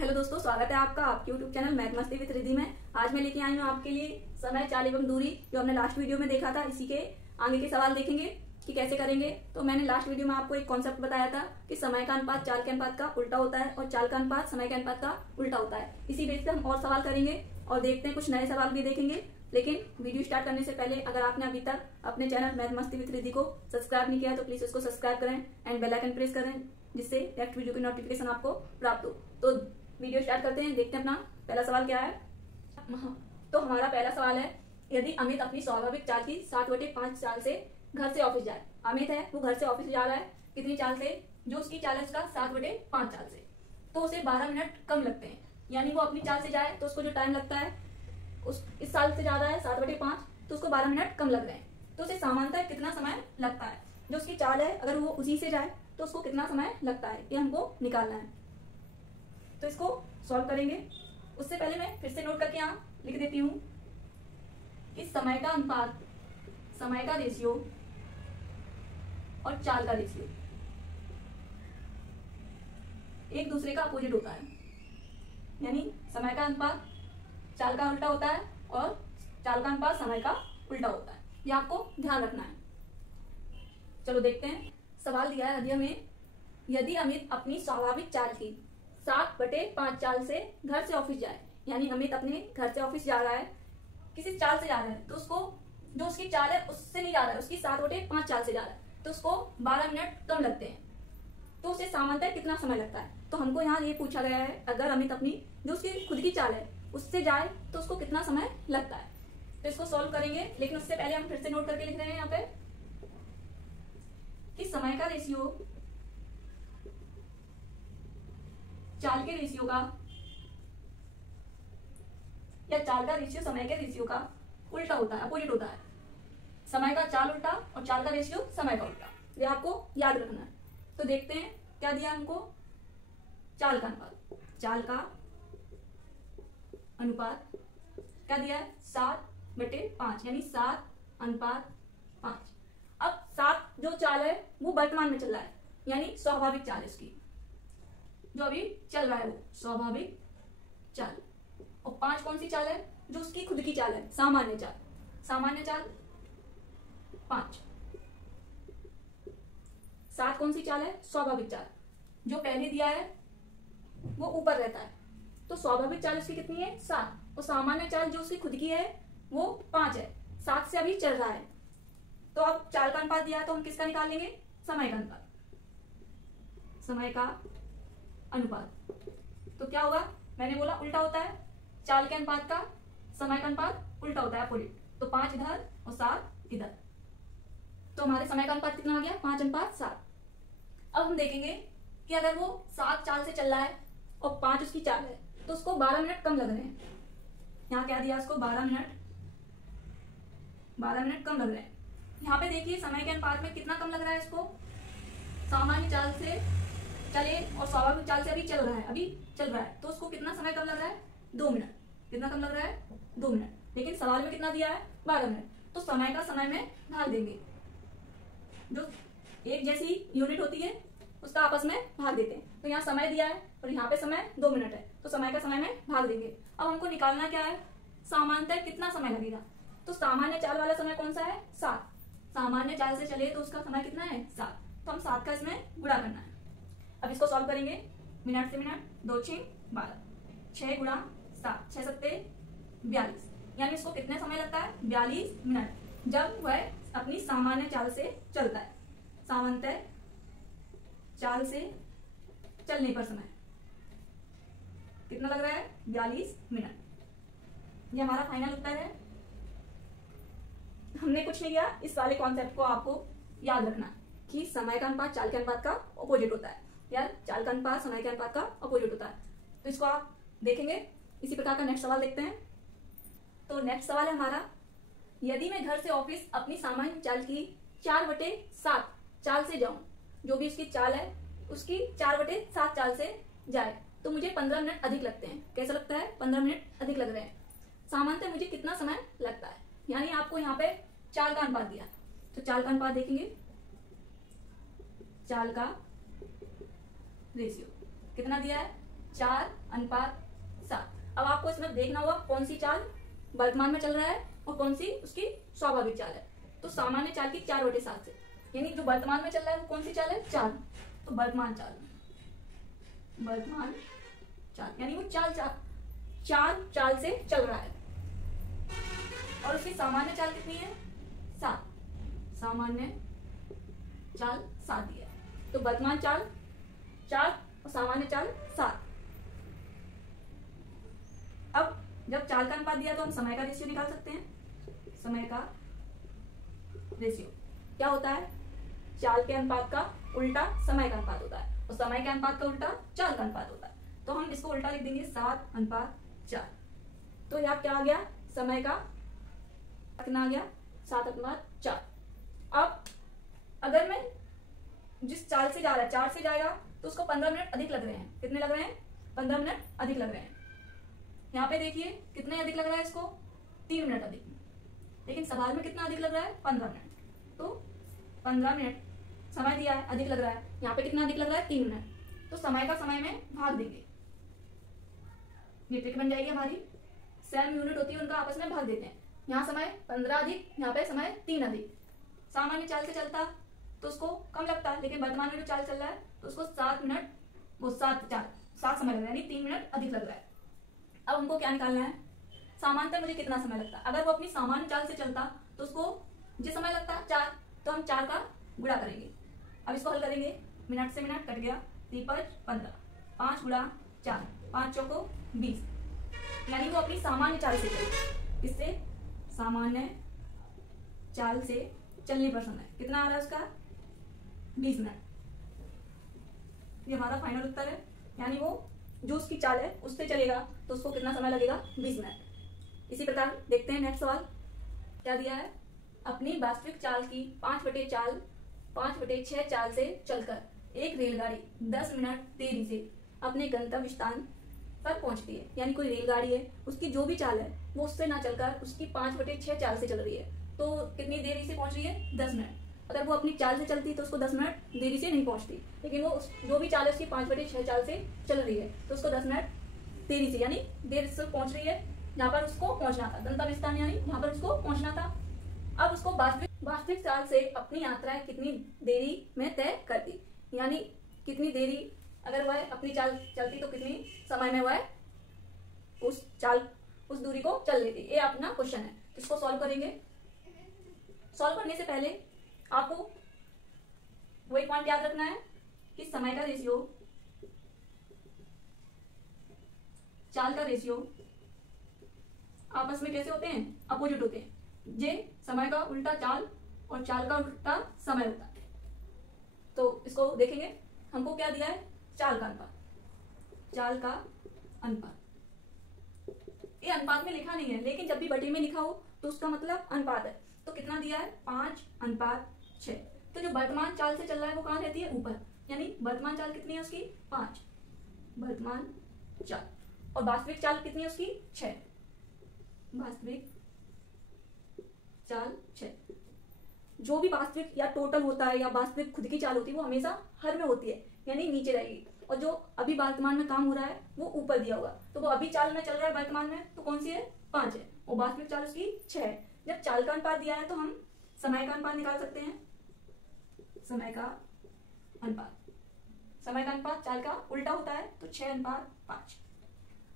Hello दोस्तों, स्वागत है आपका आपके यूट्यूब चैनल मैथ मस्ती विद रिद्धि में। आज मैं लेके आई हूँ आपके लिए समय, चाल एवं दूरी, जो हमने लास्ट वीडियो में देखा था। इसी के आगे के सवाल देखेंगे कि कैसे करेंगे। तो मैंने लास्ट वीडियो में आपको एक कॉन्सेप्ट बताया था कि समय का अनुपात चाल के अनुपात का उल्टा होता है और चाल का अनुपात समय के अनुपात का उल्टा होता है। इसी बेस पे हम और सवाल करेंगे और देखते हैं, कुछ नए सवाल भी देखेंगे। लेकिन वीडियो स्टार्ट करने से पहले अगर आपने अभी तक अपने चैनल मैथ मस्ती विद रिद्धि को सब्सक्राइब नहीं किया तो प्लीज इसको सब्सक्राइब करें एंड बेल आइकन प्रेस करें, जिससे नेक्स्ट वीडियो की नोटिफिकेशन आपको प्राप्त हो। तो वीडियो स्टार्ट करते हैं, देखते हैं अपना पहला सवाल क्या है। तो हमारा पहला सवाल है, यदि अमित अपनी स्वाभाविक चाल की 7/5 चाल से घर से ऑफिस जाए। अमित है, वो घर से ऑफिस जा रहा है कितनी चाल से? जो उसकी चाल है उसका 7/5 चाल से, तो उसे 12 मिनट कम लगते हैं। यानी वो अपनी चाल से जाए तो उसको जो टाइम लगता है उस इस साल से ज्यादा है 7/5, तो उसको 12 मिनट कम लग रहे हैं। तो उसे सामान्यतः कितना समय लगता है? जो उसकी चाल है अगर वो उसी से जाए तो उसको कितना समय लगता है, ये हमको निकालना है। तो इसको सॉल्व करेंगे। उससे पहले मैं फिर से नोट करके यहाँ लिख देती हूँ कि समय का अनुपात, समय का रेशियो और चाल का रेशियो एक दूसरे का अपोजिट होता है। यानी समय का अनुपात चाल का उल्टा होता है और चाल का अनुपात समय का उल्टा होता है। ये आपको ध्यान रखना है। चलो देखते हैं, सवाल दिया है यदि हमें, यदि अमित अपनी स्वाभाविक चाल की 7/5 चाल से घर से ऑफिस जाए। यानी अमित अपने घर से ऑफिस जा रहा है, किसी चाल से जा रहा है, तो उसको जो उसकी चाल है उससे नहीं जा रहा है, उसकी 7/5 चाल से जा रहा है, तो उसको 12 मिनट कम लगते हैं। तो उसे सामान्यतः कितना समय लगता है? तो हमको यहाँ ये पूछा गया है, अगर अमित अपनी जो उसकी खुद की चाल है उससे जाए तो उसको कितना समय लगता है। तो इसको सॉल्व करेंगे, लेकिन उससे पहले हम फिर से नोट करके लिख रहे हैं यहाँ पे कि समय का रेशियो चाल के रेशियो का, या चाल का रेशियो समय के रेशियो का उल्टा होता है, अपोजिट होता है। समय का चाल उल्टा और चाल का रेशियो समय का उल्टा, ये आपको याद रखना है। तो देखते हैं क्या दिया हमको। चाल का अनुपात, चाल का अनुपात क्या दिया है? 7/5, यानी 7:5। अब 7 जो चाल है वो वर्तमान में चल रहा है, यानी स्वाभाविक चाल है उसकी, जो अभी चल रहा है वो स्वाभाविक चाल। और 5 कौन सी चाल है? जो उसकी खुद की चाल है, सामान्य चाल। सामान्य चाल 5। 7 कौन सी चाल है? स्वाभाविक चाल। जो पहले दिया है वो ऊपर रहता है, तो स्वाभाविक चाल उसकी कितनी है? 7। और सामान्य चाल जो उसकी खुद की है वो 5 है, 7 से अभी चल रहा है। तो अब चाल का अनुपात दिया है तो हम किसका निकाल लेंगे? समय का अनुपात। समय का अनुपात तो क्या होगा? मैंने बोला उल्टा होता है, चाल के अनुपात का समय का अनुपात उल्टा होता है, अपोजिट। तो 5 इधर और 7 इधर, तो हमारे समय का अनुपात कितना हो गया? 5:7। अब हम देखेंगे कि अगर वो 7 चाल से चल रहा है और 5 उसकी चाल है, तो उसको 12 मिनट कम लग रहे हैं। यहाँ क्या दिया उसको? 12 मिनट कम लग रहे हैं। यहाँ पे देखिए समय के अनुपात में कितना कम लग रहा है इसको? सामान्य चाल से चले और स्वाभाविक चाल से अभी चल रहा है, तो उसको कितना समय कम लग रहा है? 2 मिनट। कितना कम लग रहा है? 2 मिनट। लेकिन सवाल में कितना दिया है? 12 मिनट। तो समय का समय में भाग देंगे, जो एक जैसी यूनिट होती है उसका आपस में भाग देते हैं। तो यहाँ समय दिया है और यहाँ पे समय 2 मिनट है, तो समय का समय में भाग देंगे। अब हमको निकालना क्या है? सामान्यतः कितना समय लगेगा? तो सामान्य चाल वाला समय कौन सा है? 7। सामान्य चाल से चले तो उसका समय कितना है? 7। तो हम 7 का इसमें गुणा करना है। अब इसको सॉल्व करेंगे, मिनट से मिनट, 2 6 12, 6 × 7, 6 7 42। यानी इसको कितने समय लगता है? 42 मिनट, जब वह अपनी सामान्य चाल से चलता है। सामान्यतः चाल से चलने पर समय कितना लग रहा है? 42 मिनट। ये हमारा फाइनल उत्तर है। हमने कुछ नहीं किया, इस वाले कॉन्सेप्ट को आपको याद रखना है कि समय का अनुपात चाल के अनुपात का अपोजिट होता है, या चाल का अनुपात समय के अनुपात का अपोजिट होता है। तो इसको आप देखेंगे। इसी प्रकार का नेक्स्ट सवाल देखते हैं। तो नेक्स्ट सवाल है हमारा, यदि मैं घर से ऑफिस अपनी सामान्य चाल की 4/7 चाल से जाऊं। जो भी उसकी चाल है उसकी 4/7 चाल से जाए तो मुझे 15 मिनट अधिक लगते हैं। कैसा लगता है? 15 मिनट अधिक लग रहे हैं। सामान्यतः मुझे कितना समय लगता है? यानी आपको यहाँ पे चाल का अनुपात दिया, तो चाल का अनुपात देखेंगे। चाल का रेशियो कितना दिया है? 4:7। अब आपको इसमें देखना होगा कौन सी चाल वर्तमान में चल रहा है और कौन सी उसकी स्वाभाविक चाल है। तो सामान्य चाल की 4/7 से, यानी जो वर्तमान में चल रहा है वो कौन सी चाल है, 4। तो वर्तमान चाल यानी वो चार चाल से चल रहा है। और उसकी सामान्य चाल कितनी है, 7। सामान्य चाल 7 दी है। तो वर्तमान चाल 4 और सामान्य चाल 7। अब जब चाल का अनुपात दिया तो हम समय का रेशियो निकाल सकते हैं। समय का रेशियो क्या होता है, चाल के अनुपात का उल्टा समय का अनुपात होता है और समय के अनुपात का उल्टा चाल का अनुपात होता है। तो हम इसको उल्टा लिख देंगे 7:4। तो यहाँ क्या आ गया, समय का कितना आ गया, 7:4। अब अगर मैं जिस चाल से जा रहा है 4 से जाएगा तो उसको 15 मिनट अधिक लग रहे हैं। कितने लग रहे हैं, 15 मिनट अधिक लग रहे हैं। यहाँ पे देखिए कितने अधिक लग रहा है इसको, 3 मिनट अधिक। लेकिन सवाल में कितना अधिक लग रहा है, 15 मिनट। तो 15 मिनट समय दिया है, अधिक लग रहा है। यहाँ पे कितना अधिक लग रहा है, 3 मिनट। तो समय का समय में भाग देंगे, ये ट्रिक बन जाएगी हमारी। सेम यूनिट होती है उनका आपस में भाग देते हैं। यहाँ समय 15 अधिक, यहाँ पे समय 3 अधिक। सामान्य चाल से चलता तो उसको कम लगता है, लेकिन वर्तमान में जो चाल चल रहा है तो उसको 7 मिनट, वो 7 समय लग रहा है, यानी 3 मिनट अधिक लग रहा है। अब हमको क्या निकालना है, सामान्यतः मुझे कितना समय लगता है। अगर वो अपनी सामान्य चाल से चलता तो उसको जो समय लगता है 4, तो हम 4 का गुणा करेंगे। अब इसको हल करेंगे, मिनट से मिनट कट गया, 3×5 = 15, 5 × 4, 5 चौको 20, यानी वो अपनी सामान्य चाल से चले। इससे सामान्य चाल से चलने पर समय कितना आ रहा है उसका, 20 मिनट। ये हमारा फाइनल उत्तर है। यानी वो जो उसकी चाल है उससे चलेगा तो उसको कितना समय लगेगा, 20 मिनट। इसी प्रकार देखते हैं नेक्स्ट सवाल क्या दिया है। अपनी वास्तविक चाल की 5/6 चाल से चलकर एक रेलगाड़ी 10 मिनट देरी से अपने गंतव्य स्थान पर पहुंचती है। यानी कोई रेलगाड़ी है, उसकी जो भी चाल है वो उससे ना चलकर उसकी 5/6 चाल से चल रही है। तो कितनी देरी से पहुंच रही है, 10 मिनट। अगर वो अपनी चाल से चलती तो उसको 10 मिनट देरी से नहीं पहुंचती, लेकिन वो जो भी चाल है उसकी 5/6 चाल से चल रही है तो उसको 10 मिनट देरी से, यानी देर से पहुंच रही है जहाँ पर उसको पहुंचना था, गंतव्य स्थान यानी जहाँ पर उसको पहुंचना था। अब उसको वास्तविक चाल से अपनी यात्रा कितनी देरी में तय करती, यानी कितनी देरी अगर वह अपनी चाल चलती तो कितनी समय में वह उस दूरी को चल लेती। ये अपना क्वेश्चन है, इसको सॉल्व करेंगे। सॉल्व करने से पहले आपको वो एक पॉइंट याद रखना है कि समय का रेशियो, चाल का रेशियो आपस में कैसे होते हैं, अपोजिट होते हैं। जे समय का उल्टा चाल और चाल का उल्टा समय होता है। तो इसको देखेंगे, हमको क्या दिया है, चाल का अनुपात। चाल का अनुपात ये अनुपात में लिखा नहीं है, लेकिन जब भी बटे में लिखा हो तो उसका मतलब अनुपात है। तो कितना दिया है, 5:6। तो जो वर्तमान चाल से चल रहा है वो कहाँ रहती है, ऊपर, यानी वर्तमान चाल कितनी है उसकी, 5 वर्तमान चाल। और वास्तविक चाल कितनी है उसकी, 6 वास्तविक चाल 6। जो भी वास्तविक या टोटल होता है या वास्तविक खुद की चाल होती है वो हमेशा हर में होती है, यानी नीचे रहेगी। और जो अभी वर्तमान में काम हो रहा है वो ऊपर दिया होगा। तो वो अभी चाल में चल रहा है वर्तमान में, तो कौन सी है, 5 है, और वास्तविक चाल उसकी 6 है। जब चाल का अनुपात दिया है तो हम समय का अनुपात निकाल सकते हैं। समय का अनुपात चाल का उल्टा होता है, तो 6:5।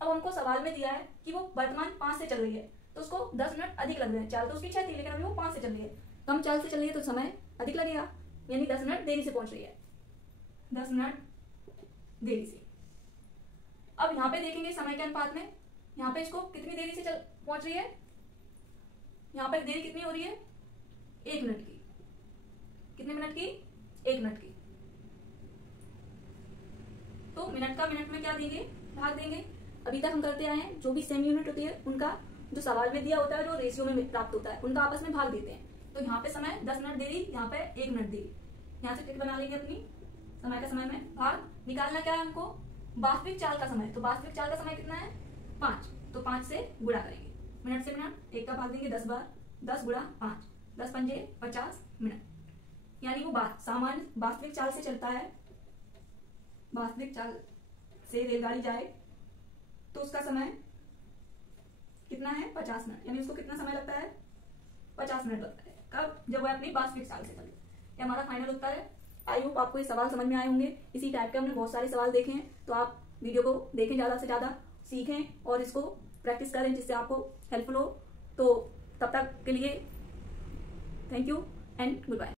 अब हमको सवाल में दिया है कि वो वर्तमान 5 से चल रही है तो उसको 10 मिनट अधिक लग रहे हैं। चाल तो उसकी 6 थी, लेकिन अभी वो 5 से चल रही है। कम चाल से चल रही है तो समय अधिक लगेगा, यानी 10 मिनट देरी से पहुंच रही है, 10 मिनट देरी से। अब यहाँ पे देखेंगे समय के अनुपात में, यहाँ पे इसको कितनी देरी से पहुंच रही है, यहाँ पर देरी कितनी हो रही है, 1 मिनट की। कितने मिनट की, 1 मिनट की। तो मिनट का मिनट में क्या देंगे, भाग देंगे। अभी तक हम करते आए हैं, जो भी सेम यूनिट होती है उनका जो सवाल में दिया होता है, जो रेशियो में प्राप्त होता है, उनका आपस में भाग देते हैं। तो यहाँ पे समय 10 मिनट देरी, यहाँ पे 1 मिनट देरी। यहाँ से ट्रिक बना लेंगे अपनी, समय का समय में भाग। निकालना क्या है हमको, वास्तविक चाल का समय। तो वास्तविक चाल का समय कितना है, 5, तो 5 से गुणा करेंगे। मिनट से मिनट 1 का भाग देंगे 10 बार, 10 × 5, 10 पंजे 50 मिनट। यानी वो सामान्य वास्तविक चाल से चलता है, वास्तविक चाल से रेलगाड़ी जाए तो उसका समय कितना है, 50 मिनट। यानी उसको कितना समय लगता है, 50 मिनट लगता है। कब, जब वह अपनी वास्तविक चाल से चले। ये हमारा फाइनल उत्तर है। आई होप आपको ये सवाल समझ में आए होंगे। इसी टाइप के हमने बहुत सारे सवाल देखे हैं, तो आप वीडियो को देखें, ज़्यादा से ज़्यादा सीखें और इसको प्रैक्टिस करें जिससे आपको हेल्पफुल हो। तो तब तक के लिए thank you and good bye.